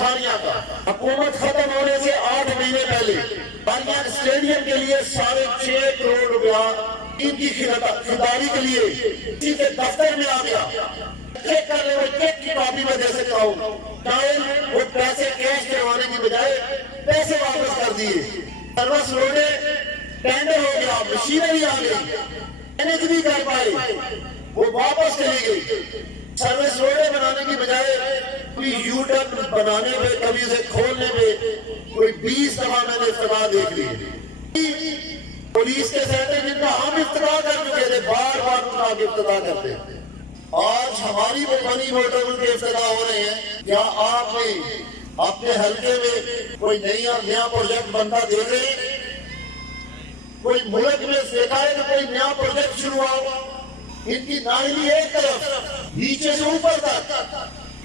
کھانیاں کا حکومت ختم ہونے سے 8 مہینے پہلے بانیان اسٹیڈیم کے لیے 6.5 کروڑ روپیہ ان کی خریداری کے لیے اسی کے دفتر میں آ گیا. چیک کر لیں, وہ چیک کی کاپی میں دے سکتا ہوں. ٹائم وہ پیسے کیش کروانے کی بجائے پیسے واپس کر دیے. سروس روڈے ٹینڈر ہو گیا, مشینری آ گئی, مینج نہیں کر پائے, وہ واپس چلی گئی. سروس روڈے بنانے کی بجائے کوئی یو ٹرن بنانے پہ, کبھی اسے کھولنے پہ کوئی 20 دفعہ میں نے افتتاح دیکھ لی. پولیس کے سینٹر جن کا ہم افتتاح کر چکے تھے, بار بار ان کا آگے افتتاح کرتے ہیں. آج ہماری بنی موٹر کے افتتاح ہو رہے ہیں. کیا آپ نے اپنے حلقے میں کوئی نیا پروجیکٹ بنتا دیکھ رہے ہیں؟ کوئی ملک میں دیکھا ہے کہ کوئی نیا پروجیکٹ شروع ہوا؟ ان کی ناہلی ایک طرف نیچے سے اوپر تک.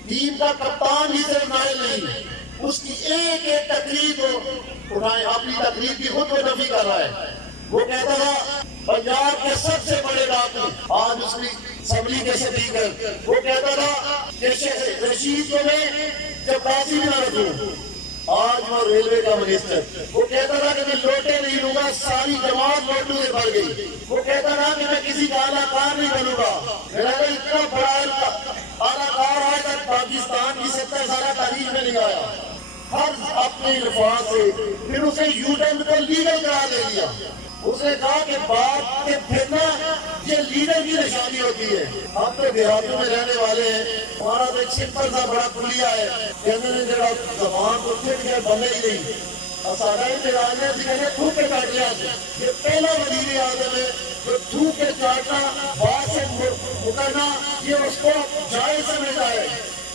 ٹیم کا کپتان ہی صرف ناہل نہیں, اس کی ایک ایک تقریر کو اٹھائیں. اپنی تقریر کی خود کو نفی کر رہا ہے. وہ کہتا تھا پنجاب کے سب سے بڑے ڈاکو, آج اس کی اسمبلی کے سپیکر, وہ کہتا تھا کہ رشید کو میں چپراسی بھی نہ رکھوں, آج وہ ریلوے کا منسٹر. وہ کہتا تھا کہ میں لوٹے نہیں لوں گا, ساری جماعت لوٹوں سے بھر گئی. وہ کہتا تھا کہ میں کسی کا اعلیٰ کار نہیں بنوں گا. میرا اتنا بڑا اعلیٰ کار آج تک پاکستان کی 70 سالہ تاریخ میں نہیں آیا. ہر اپنے الفاظ سے پھر اسے یو ٹرن کو لیگل قرار دے دیا. اس نے کہا کہ بات کے پھرنا یہ لیڈر کی نشانی ہوتی ہے. ہم تو دیہاتوں میں رہنے والے ہیں, ہمارا تو ایک سمپل سا بڑا کلیہ ہے, کہتے ہیں جڑا زبان کو پھر کے بنے ہی نہیں. سارا انتظام ہے کہتے تھوک کے کاٹ لیا. یہ پہلا وزیر اعظم ہے جو تھوک کے کاٹنا, بات سے مکرنا, یہ اس کو جائز سمجھتا ہے.